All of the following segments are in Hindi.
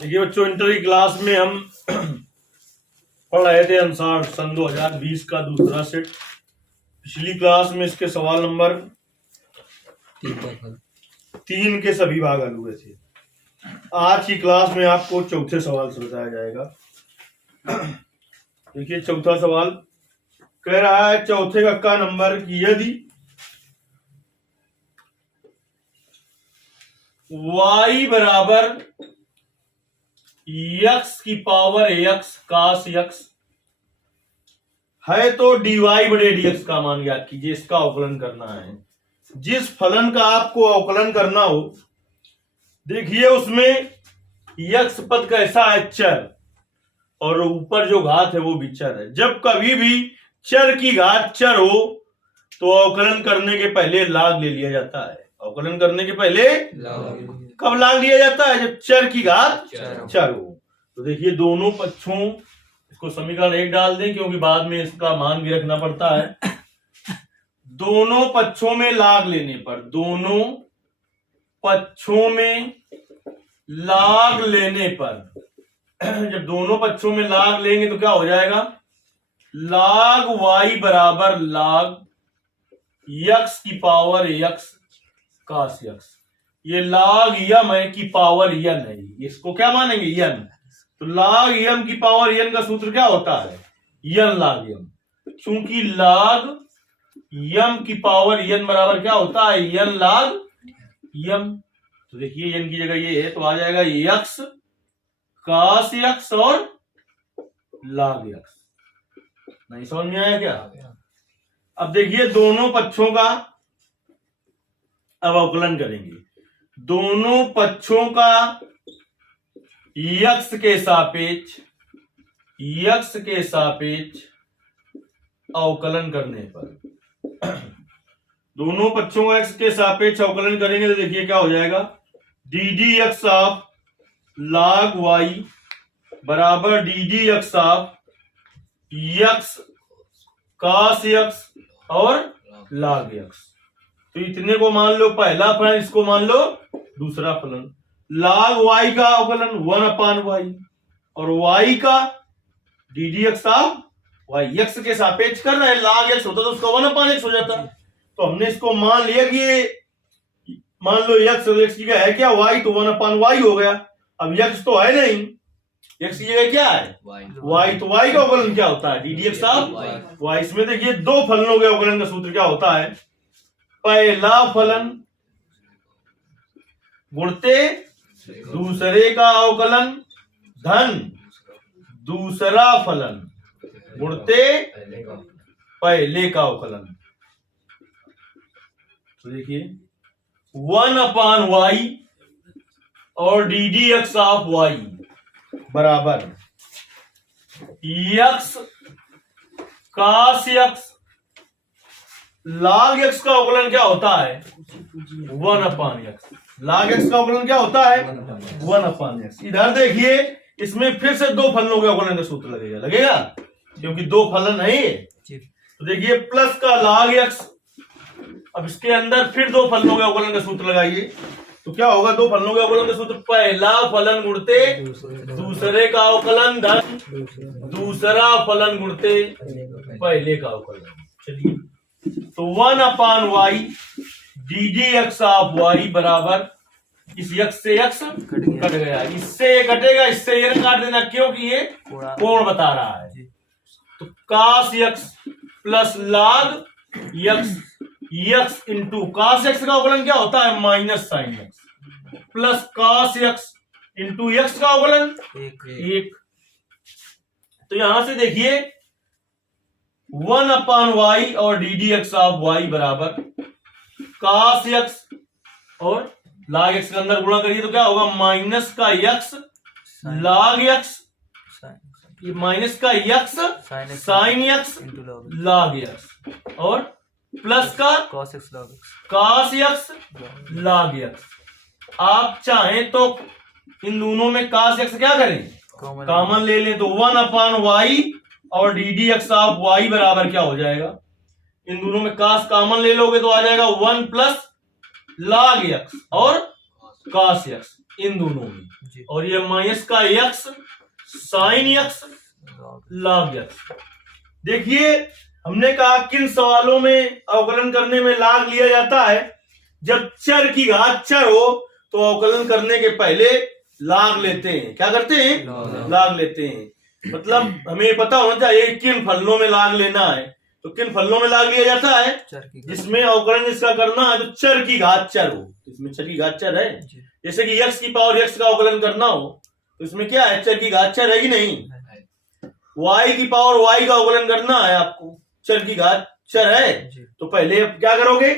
देखिए बच्चों, इंटर की क्लास में हम पढ़ रहे थे अनुसार सन 2020 का दूसरा सेट। पिछली क्लास में इसके सवाल नंबर 3 के सभी भाग हल हुए थे। आज की क्लास में आपको चौथे सवाल से बताया जाएगा। देखिए चौथा सवाल कह रहा है चौथे का नंबर की यदि y बराबर x की पावर x cos x है तो dy बड़े dx का मान ज्ञात कीजिए। इसका अवकलन करना है। जिस फलन का आपको अवकलन करना हो, देखिए उसमें x पद कैसा है, चर, और ऊपर जो घात है वो भी चर है। जब कभी भी चर की घात चर हो तो अवकलन करने के पहले लाग ले लिया जाता है। अवकलन करने के पहले कब लाग लिया जाता है? जब चर की घात चर हो। तो देखिए दोनों पक्षों, इसको समीकरण 1 डाल दें क्योंकि बाद में इसका मान भी रखना पड़ता है। दोनों पक्षों में लाग लेने पर, दोनों पक्षों में लाग लेने पर, जब दोनों पक्षों में लाग लेंगे तो क्या हो जाएगा? लाग y बराबर लाग x की पावर x cos x। ये लाग यम है की पावर यन है, इसको क्या मानेंगे? यन। तो लाग यम की पावर यन का सूत्र क्या होता है? यन लाग यम। चूंकि लाग यम की पावर यन बराबर क्या होता है? यन लाग यम। तो देखिए यन की जगह ये है तो आ जाएगा x cos x और लाग x। नहीं समझ में आया क्या? अब देखिए दोनों पक्षों का अब अवकलन करेंगे। दोनों पक्षों का x के सापेक्ष अवकलन करने पर, दोनों पक्षों का x के सापेक्ष अवकलन करेंगे तो देखिए क्या हो जाएगा? D D x of log y बराबर D D x of x cos x और log x। तो इतने को मान लो पहला फलन, इसको मान लो दूसरा फलन। log y का अवकलन 1/y और y का D D x of y, x के सापेक्ष कर रहे हैं। log x होता तो उसका 1/x हो जाता। तो हमने इसको मान लिया कि मान लो x और x की क्या है, क्या y, तो 1/y हो गया। अब x तो है नहीं, x की जगह क्या है? y। तो y का अवकलन क्या होता है? D D x of y। इसमें देखिए दो फलनों के अवकलन का सूत्र क्या होता है? पहला फलन गुणते दूसरे का अवकलन धन दूसरा फलन गुणते पहले का अवकलन। तो देखिए 1/y और D D x of y बराबर x cos x log x का अवकलन क्या होता है? 1/x। log x का अवकलन क्या होता है? 1/x। इधर देखिए इसमें फिर से दो फलनों के अवकलन का सूत्र लगेगा क्योंकि दो फलन है ये। तो देखिए प्लस का log x, अब इसके अंदर फिर दो फलनों के अवकलन का सूत्र लगाइए तो क्या होगा? दो फलनों के अवकलन का सूत्र पहला फलन गुणते दूसरे का अवकलन धन दूसरा फलन गुणते पहले का अवकलन। चलिए तो 1/y D D x of y बराबर इस x से x कट गया, इससे ये कटेगा, इससे ये काट देना क्योंकि ये कोण बता रहा है। तो cos x plus log x, x into cos x का अवकलन क्या होता है? Minus sine x plus cos x into x का अवकलन 1। तो यहां से देखिए 1/y और D D x of y बराबर cos x और log x के अंदर गुणा करिए तो क्या होगा? माइनस का x log x, ये माइनस का x sin x log x और प्लस का cos x log x। आप चाहें तो इन दोनों में cos x क्या करें? कॉमन ले लें तो 1/y और D D x of y बराबर क्या हो जाएगा? इन दोनों में cos कॉमन ले लोगे तो आ जाएगा 1 प्लस log x और cos x। इन दोनों में, जी। और ये माइनस का x sine x log x। देखिए हमने कहा किन सवालों में अवकलन करने में log लिया जाता है, जब चर की घात चर हो तो अवकलन करने के पहले log लेते हैं। क्या करते हैं? log लेते हैं। मतलब हमें पता होना चाहिए किन फलनों में log लेना है। तो किन फलनों में log लिया जाता है? जिसमें अवकलन इसका करना है तो चर की घात चर हो। इसमें चर की घात चर है, जैसे कि x की पावर x का अवकलन करना हो तो इसमें क्या है? चर की घात चर है कि नहीं? y की पावर y का अवकलन करना है आपको, चर की घात चर है, तो पहले अब क्या करोगे?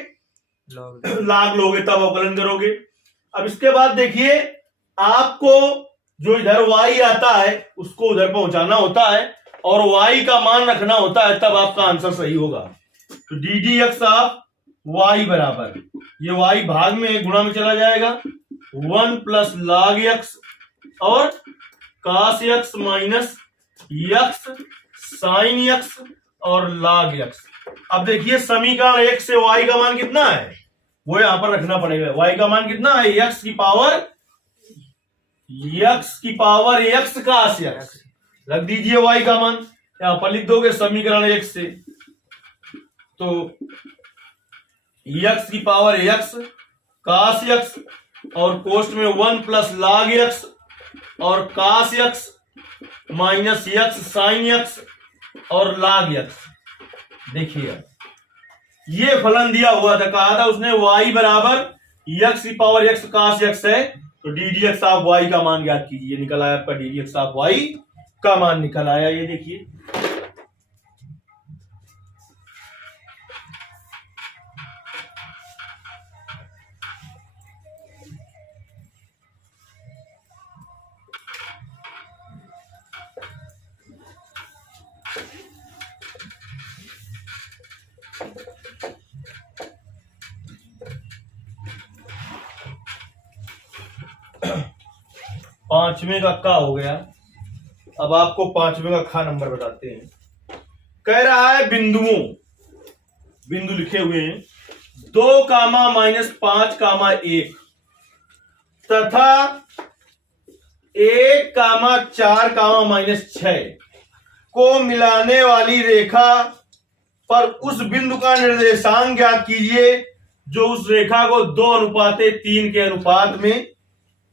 log लोगे तब अवकलन करोगे। अब इसके बाद देखिए आपको जो इधर y आता है उसको उधर पहुंचाना होता है और y का मान रखना होता है, तब आपका आंसर सही होगा। तो D D x of y बराबर, ये y भाग में गुणा में चला जाएगा, 1 प्लस log x और cos x minus x sine x और log x। अब देखिए समीकरण 1 से y का मान कितना है वो यहां पर रखना पड़ेगा। y का मान कितना है? x की पावर x cos x, रख दीजिए y का मान, यहां पर लिख दोगे समीकरण 1 से। तो x की पावर x cos x और कोष्ठ में 1 प्लस log x और cos x minus x sine x और log x। देखिए ये फलन दिया हुआ था, कहा था उसने y बराबर x की पावर x cos x है, तो D D x of y का मान ज्ञात कीजिए। निकल आया आपका D D x of y का मान निकल आया, ये देखिए। पांचवें का का हो गया। अब आपको पांचवें का खा नंबर बताते हैं। कह रहा है बिंदु लिखे हुए हैं 2 कामा माइनस 5 कामा 1 तथा 1 कामा 4 कामा माइनस 6 को मिलाने वाली रेखा पर उस बिंदु का निर्देशांक ज्ञात कीजिए जो उस रेखा को 2:3 के अनुपात में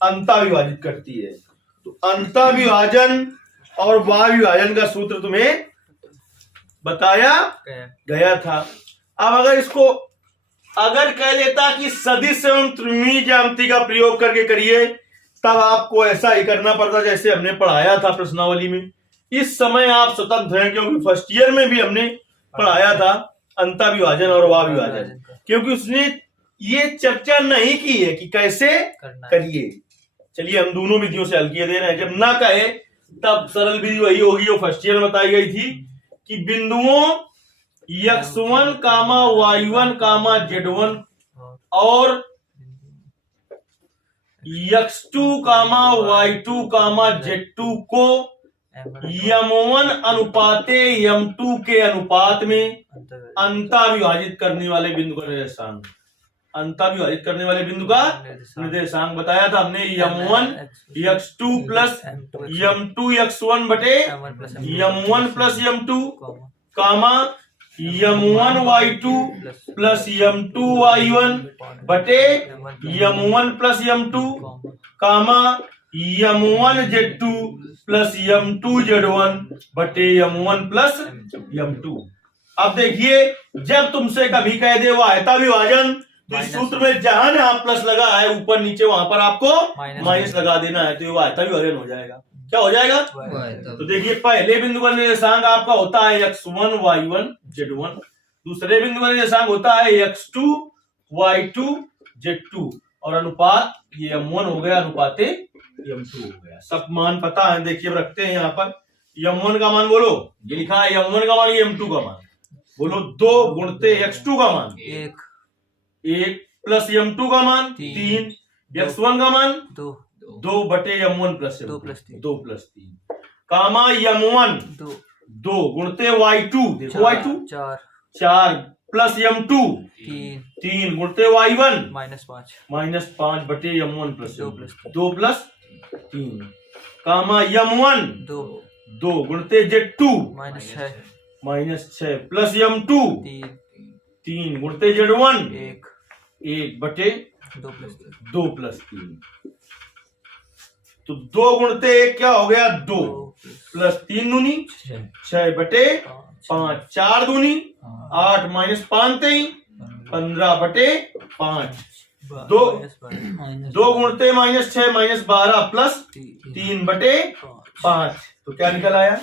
अंता विभाजित करती है। तो अंता विभाजन और बा विभाजन का सूत्र तुम्हें बताया गया था। अब अगर कह लेता कि सदिश एवं त्रिकोणीय ज्यामिति का प्रयोग करके करिए, तब आपको ऐसा ही करना पड़ता जैसे हमने पढ़ाया था प्रश्नावली में। इस समय आप स्वतंत्र हैं, क्योंकि फर्स्ट ईयर में भी हमने पढ़ाया था अंता विभाजन और बा विभाजन, क्योंकि उसने ये चर्चा नहीं की है कि कैसे करिए। चलिए हम दोनों विधियों से हल किए दे रहे हैं। जब ना कहे तब सरल विधि वही होगी जो फर्स्ट ईयर में बताई गई थी कि बिंदुओं x1 कामा y1 कामा z1 और x2 कामा y2 कामा z2 को m1 अनुपाते m2 के अनुपात में अंता विभाजित करने वाले बिंदु का निर्देशांक, अंता विभाजित करने वाले बिंदु का निर्देशांक बताया था हमने। m1 x2 plus m2 x1 बटे m1 प्लस m2 कामा m1 y2 plus m2 y1 बटे m1 प्लस m2 कामा m1 z2 plus m2 z1 बटे m1 प्लस m2। अब देखिए जब तुमसे कभी कह दे वो आयता विभाजन, तो इस सूत्र में जहां जहां प्लस लगा है ऊपर नीचे वहां पर आपको माइनस लगा देना है, तो ये आयता विभाजन हो जाएगा। क्या हो जाएगा? तो देखिए पहले बिंदु का निर्देशांक आपका होता है x1 y1 z1, दूसरे बिंदु का निर्देशांक होता है x2 y2 z2 और अनुपात ये m1 हो गया अनुपाते m2 हो गया। सब मान पता है, देखिए रखते हैं यहाँ पर। m1 का मान बोलो, ये लिखा है m1 का मान, ये m2 का मान बोलो। 2 गुणते x2 का मान 1 प्लस m2 का मान 3, x1 का मान 2 बटे m1 प्लस 2 प्लस 3 कामा m1 2 गुणते y2, देखो y2 4 प्लस M2 3 गुणते Y1 -5 बटे M1 प्लस 2 प्लस 3 कामा M1 2 गुणते Z2 -6 plus M2 3 गुणते Z1 1 बटे 2 प्लस 3 तो 2 गुणते 1 क्या हो गया 2 प्लस 3 दूनी 6 बटे 5 4 दूनी 8 -5 23 15 बटे 5 2 गुणते -6 -12 प्लस 3 बटे 5 तो क्या निकल आया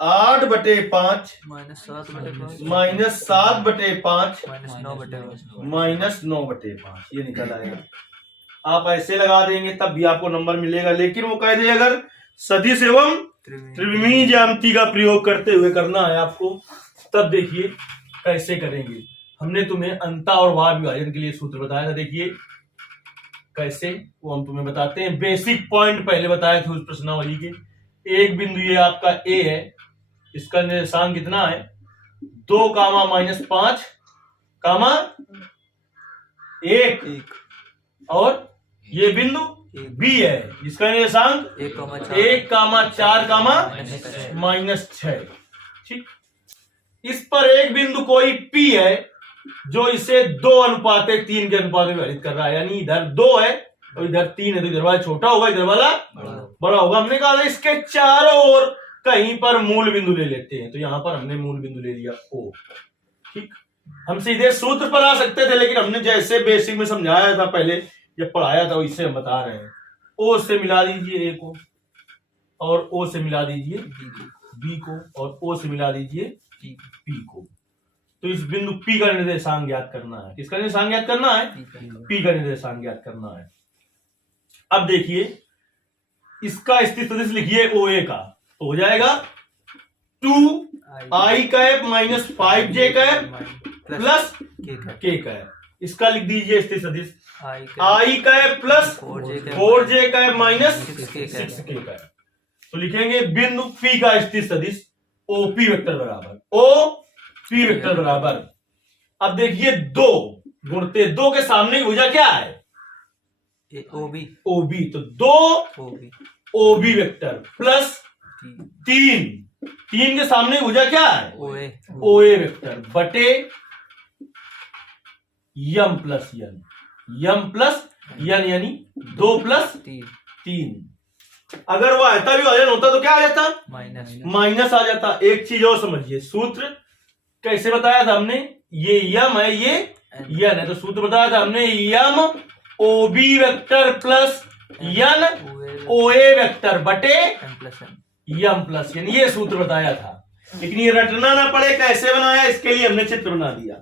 8 बटे 5 -7 बटे 5 -9 बटे 5 ये निकल आएगा। आप ऐसे लगा देंगे तब भी आपको नंबर मिलेगा, लेकिन वो कह दे अगर सदिश एवं त्रिविमीय ज्यामिति का प्रयोग करते हुए करना है आपको, तब देखिए कैसे करेंगे। हमने तुम्हें अंता और भाग विभाजन के लिए सूत्र बताया था, देखिए कैसे वो हम तुम्हें बताते हैं। बेसिक पॉइंट पहले बताए थे उस प्रश्नावली के। एक बिंदु ये आपका ए है, इसका निर्देशांक कितना है 2 -5 1 और ये बिंदु बी है जिसका निर्देशांक 1 4 -6। ठीक, इस पर एक बिंदु कोई पी है जो इसे 2:3 के अनुपात में विभाजित कर रहा है, यानी इधर 2 है और इधर 3 है, तो इधर वाला छोटा होगा, इधर वाला बड़ा होगा। हमने कहा था इसके चारों ओर कहीं पर मूल बिंदु ले लेते हैं, तो यहां पर हमने मूल बिंदु ले लिया O। ठीक, हम सीधे सूत्र पर आ सकते थे, लेकिन हमने जैसे बेसिक में समझाया था पहले जब पढ़ाया था वैसे हम बता रहे हैं। O से मिला दीजिए A को और O से मिला दीजिए B को और O से मिला दीजिए P को। तो इस बिंदु P का निर्देशांक ज्ञात करना है। किसका निर्देशांक ज्ञात करना है P का निर्देशांक ज्ञात करना है। अब देखिए इसका स्थित सदिश लिखिए OA का, तो हो जाएगा 2i cap -5j cap plus k cap. इसका लिख दीजिए स्थित सदिश i cap plus 4j cap -6k cap. तो लिखेंगे बिंदु P का स्थित सदिश OP वेक्टर बराबर OP वेक्टर बराबर। अब देखिए 2 गुणते 2 के सामने की भुजा क्या है OB, तो 2 OB वेक्टर प्लस 3 के सामने की भुजा क्या है OA वेक्टर बटे m प्लस n यानी 2 प्लस 3। अगर वो आयता विभाजन होता तो क्या आ जाता माइनस आ जाता। एक चीज और समझिए, सूत्र कैसे बताया था हमने, ये m है ये n है, तो सूत्र बताया था हमने m OB vector plus n OA vector बटे m प्लस n, ये सूत्र बताया था। लेकिन ये रटना ना पड़े कैसे बनाया, इसके लिए हमने चित्र बना दिया।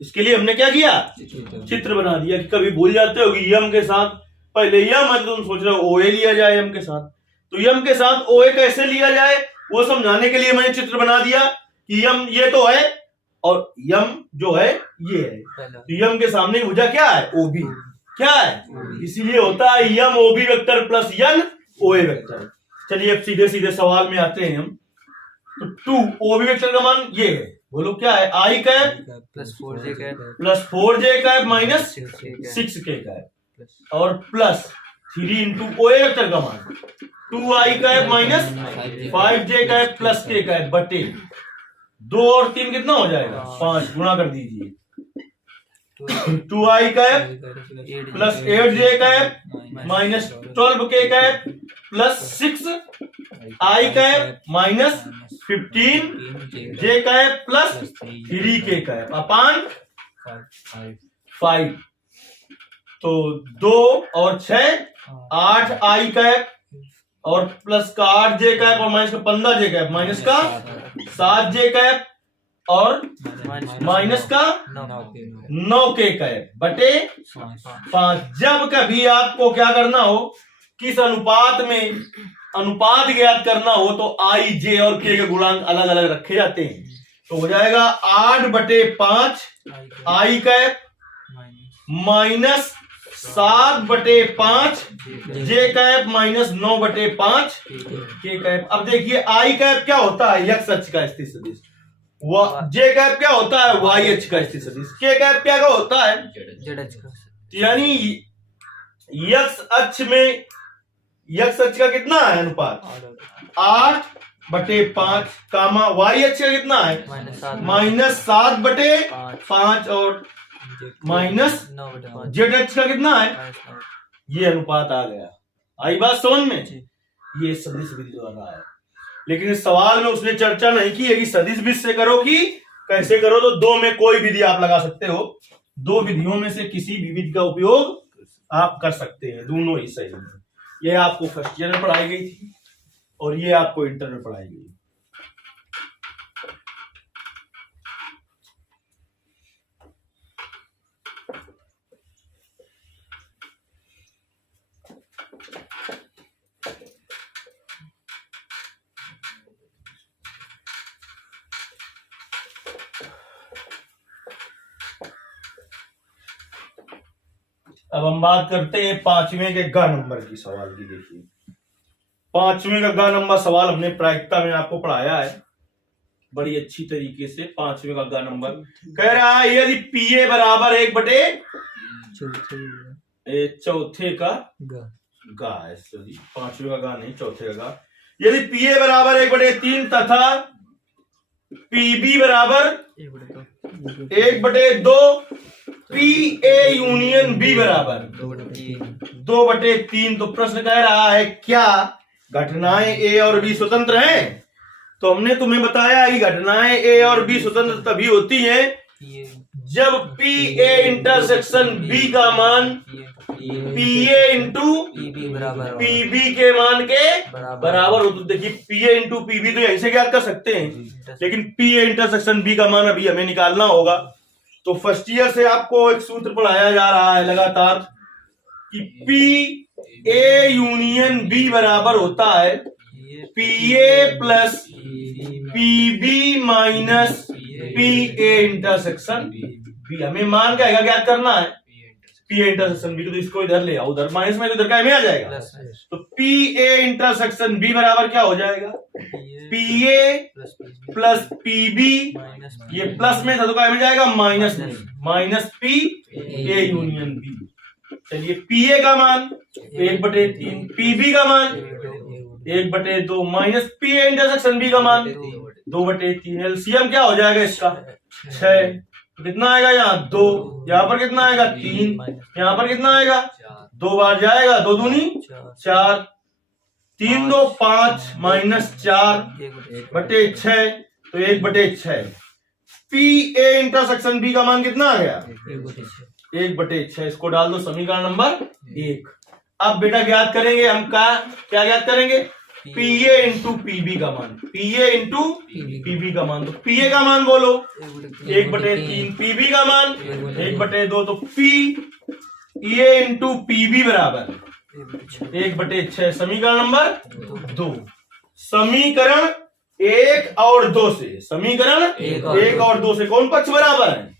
इसके लिए हमने क्या किया चित्र बना दिया। कि कभी भूल जाते हो कि m के साथ पहले m है तो तुम सोच रहे हो OA लिया जाए m के साथ, तो m के साथ OA कैसे लिया जाए वो समझाने के लिए मैंने चित्र बना दिया कि m ये तो है और m जो है ये है, तो m के सामने भुजा क्या है OB, क्या है, इसीलिए होता है m OB vector plus n OA vector. चलिए अब सीधे सीधे सवाल में आते हैं हम। तो 2 OB वेक्टर का मान ये है, बोलो क्या है i cap plus 4j cap minus 6k cap और प्लस 3 इंटू OA वेक्टर का मान 2i cap minus 5j cap plus k cap बटे 2 और 3 कितना हो जाएगा 5, गुणा कर दीजिए 2i cap plus 8j cap minus 12k cap plus 6i cap minus 15j cap plus 3k cap upon 5। तो 2 और 6 8i कैप और प्लस का 8j कैप और माइनस का 15j कैप माइनस का 7j कैप और माइनस का 9k कैप बटे 5। जब कभी आपको क्या करना हो, किस अनुपात में अनुपात ज्ञात करना हो, तो i j और k के गुणांक अलग अलग रखे जाते हैं। तो हो जाएगा 8/5 i cap minus 7/5 j cap minus 9/5 k cap. अब देखिए i कैप क्या होता है, x अक्ष का स्थित सदिश जे कैप क्या होता है, वाई एच का स्थिर सदिश। के कैप क्या का होता है, जेड एच का। यानी यक्स अक्ष में, यक्स अक्ष का कितना है अनुपात, 8/5 कामा वाई अक्ष का कितना है, -7/5 और -9/5। जेड अक्ष का कितना है, ये अनुपात आ गया। आई बात समझ में, ये सदिश विधि द्वारा है। लेकिन इस सवाल में उसने चर्चा नहीं की है कि सदिश विधि से करो कि कैसे करो। तो दो में कोई विधि आप लगा सकते हो, दो विधियों में से किसी भी विधि का उपयोग आप कर सकते हैं, दोनों ही सही है। ये आपको फर्स्ट ईयर में पढ़ाई गई थी और ये आपको इंटर में पढ़ाई गई। अब हम बात करते हैं पांचवें के ग नंबर की सवाल की। देखिए पांचवें का ग नंबर सवाल हमने प्रायिकता में आपको पढ़ाया है बड़ी अच्छी तरीके से। पांचवें का ग नंबर कह रहा है यदि पीए बराबर 1/चौथे का गा है, सॉरी पांचवें का गा नहीं, चौथे का गा। यदि पीए बराबर 1/3 तथा पीबी बराबर 1/2, पी ए यूनियन बी बराबर 2/3। तो प्रश्न कह रहा है क्या घटनाएं ए और बी स्वतंत्र हैं। तो हमने तुम्हें बताया है कि घटनाएं ए और बी स्वतंत्र तभी होती हैं जब पी ए इंटरसेक्शन बी का मान पी ए इंटू पीबी के मान के बराबर हो। तो देखिए पी ए इंटू पीबी तो यहीं से ज्ञात कर सकते हैं, लेकिन पी ए इंटरसेक्शन बी का मान अभी हमें निकालना होगा। तो फर्स्ट ईयर से आपको एक सूत्र पढ़ाया जा रहा है लगातार कि पी ए यूनियन बी बराबर होता है P A plus PB minus P A intersection B. हमें मान क्या ज्ञात करना है, पी ए इंटरसेक्शन बी। तो इसको इधर ले आओ, उधर माइनस में तो इधर क्या में आ जाएगा। तो पी ए इंटरसेक्शन बी बराबर क्या हो जाएगा, पी ए प्लस पीबी, ये प्लस में था तो क्या में जाएगा माइनस में, minus P A union B. चलिए पी ए का मान 1/3, पीबी का मान 1/2 minus P A intersection B का मान 2/3। एलसीएम क्या हो जाएगा इसका 6। तो कितना आएगा यहाँ 2, यहाँ पर कितना आएगा 3, यहाँ पर कितना आएगा 2 बार जाएगा, 2 दूनी 4, 3 2 5 माइनस 4/6 तो 1/6। पी ए इंटरसेक्शन बी का मान कितना आ गया 1/6। इसको डाल दो समीकरण नंबर 1। अब बेटा ज्ञात करेंगे हम क्या ज्ञात करेंगे, पी ए इंटू पीबी का मान, पी ए इंटू पीबी का मान। तो पी ए का मान बोलो 1/3, पीबी का मान 1/2, तो पी ए इंटू पीबी बराबर 1/6। समीकरण नंबर 2। समीकरण 1 और 2 से, समीकरण 1 और 2 से कौन पक्ष बराबर है,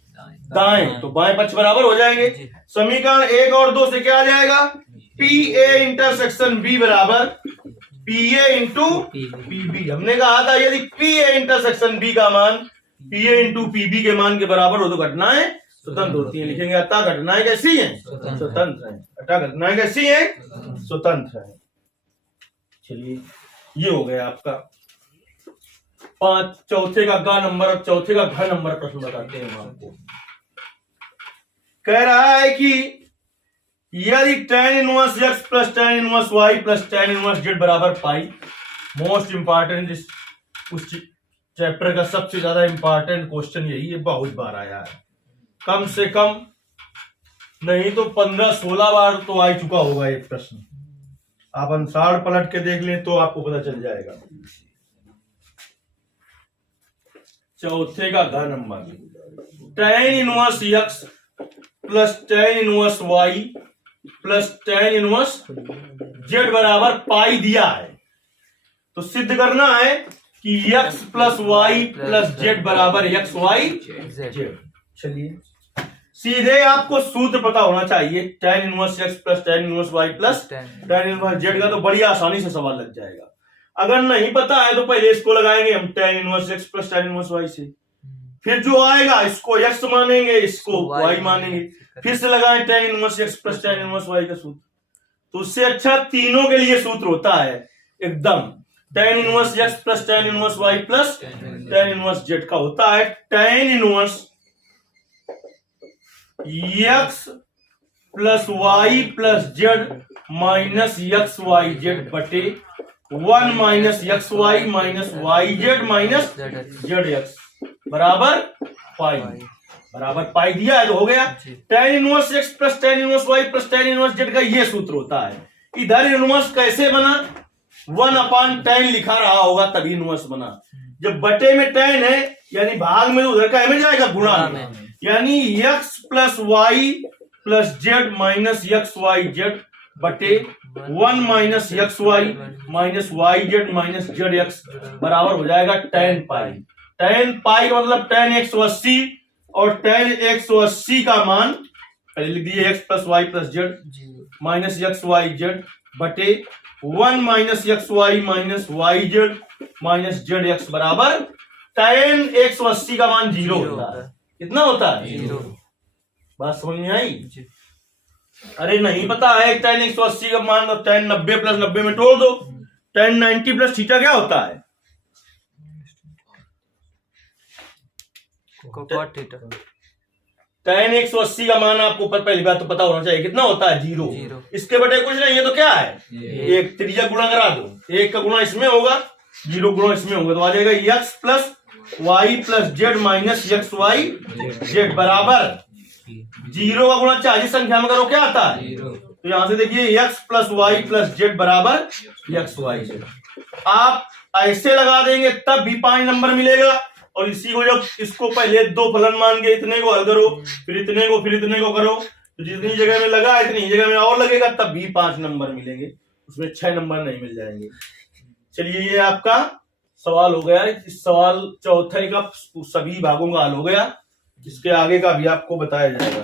दाएं, तो बाएं पक्ष बराबर हो जाएंगे। समीकरण 1 और 2 से क्या आ जाएगा, पी ए इंटरसेक्शन बी बराबर पी ए इंटू पीबी। हमने कहा था यदि पी ए इंटरसेक्शन बी का मान पी ए इंटू पीबी के मान के बराबर हो तो घटनाएं स्वतंत्र होती हैं। लिखेंगे अतः घटनाएं कैसी हैं, स्वतंत्र हैं। अतः घटनाएं कैसी हैं, स्वतंत्र हैं। चलिए ये हो गया आपका 5 चौथे का ग नंबर। अब चौथे का घ नंबर प्रश्न बताते हैं हम आपको। कह रहा है कि यदि tan inverse x plus tan inverse y plus tan inverse z बराबर पाई। मोस्ट इंपॉर्टेंट उस चैप्टर का सबसे ज्यादा इंपॉर्टेंट क्वेश्चन यही है, बहुत बार आया है, कम से कम नहीं तो 15-16 बार तो आ चुका होगा ये प्रश्न। आप अनुसार पलट के देख लें तो आपको पता चल जाएगा। चौथे का घ number tan inverse x plus tan inverse y plus tan inverse z बराबर पाई दिया है। तो सिद्ध करना है कि x plus Y plus z बराबर एक्स वाई z। चलिए सीधे आपको सूत्र पता होना चाहिए, tan inverse x plus tan inverse y plus tan inverse z का, तो बड़ी आसानी से सवाल लग जाएगा। अगर नहीं पता है तो पहले इसको लगाएंगे हम tan inverse x plus tan inverse y से, फिर जो आएगा इसको x मानेंगे, इसको y मानेंगे, फिर से लगाएं tan inverse x plus tan inverse y का सूत्र। तो उससे अच्छा तीनों के लिए सूत्र होता है एकदम, tan inverse x plus tan inverse y plus tan inverse z का होता है tan inverse x plus y plus z minus X Y Z बटे 1 minus X Y minus Y Z minus Z X बराबर पाई। बराबर पाई दिया है तो हो गया। tan inverse x plus tan inverse y plus tan inverse z का ये सूत्र होता है। इधर इनवर्स कैसे बना, 1/tan लिखा रहा होगा तभी इनवर्स बना। जब बटे में tan है यानी भाग में उधर का में जाएगा गुणा में, यानी x plus Y plus Z minus X Y Z बटे 1 minus X Y minus Y Z minus Z X बराबर हो जाएगा tan पाई। tan पाई का मतलब tan 180 और tan 180 का मान पहले लिख दिए x plus Y plus Z minus X Y Z बटे 1 minus X Y minus Y Z minus Z X बराबर tan 180 का मान 0 होता है। कितना होता है? 0। बात समझ में आई? अरे नहीं पता है tan 180 का मान, तो tan 90 प्लस 90 में तोड़ दो, tan 90 प्लस थीटा क्या होता है? tan 180 का मान आपको पहली बात तो पता होना चाहिए कितना होता है? 0। इसके बटे कुछ नहीं है तो क्या है? एक त्रिज्या गुणा करा दो, एक का गुणा इसमें होगा 0 गुणा इसमें होगा तो आ जाएगा x plus Y plus Z minus X Y Z बराबर 0 का गुणा चाहे संख्या में करो क्या आता है? तो यहां से देखिए x plus Y plus Z बराबर एक्स वाई जेड। आप ऐसे लगा देंगे तब भी 5 नंबर मिलेगा, और इसी को जब इसको पहले दो फलन मान के इतने को हल करो फिर इतने को करो तो जितनी जगह में लगा इतनी जगह में और लगेगा तब भी 5 नंबर मिलेंगे, उसमें 6 नंबर नहीं मिल जाएंगे। चलिए ये आपका सवाल हो गया। इस सवाल चौथे का सभी भागों का हल हो गया, इसके आगे का भी आपको बताया जाएगा।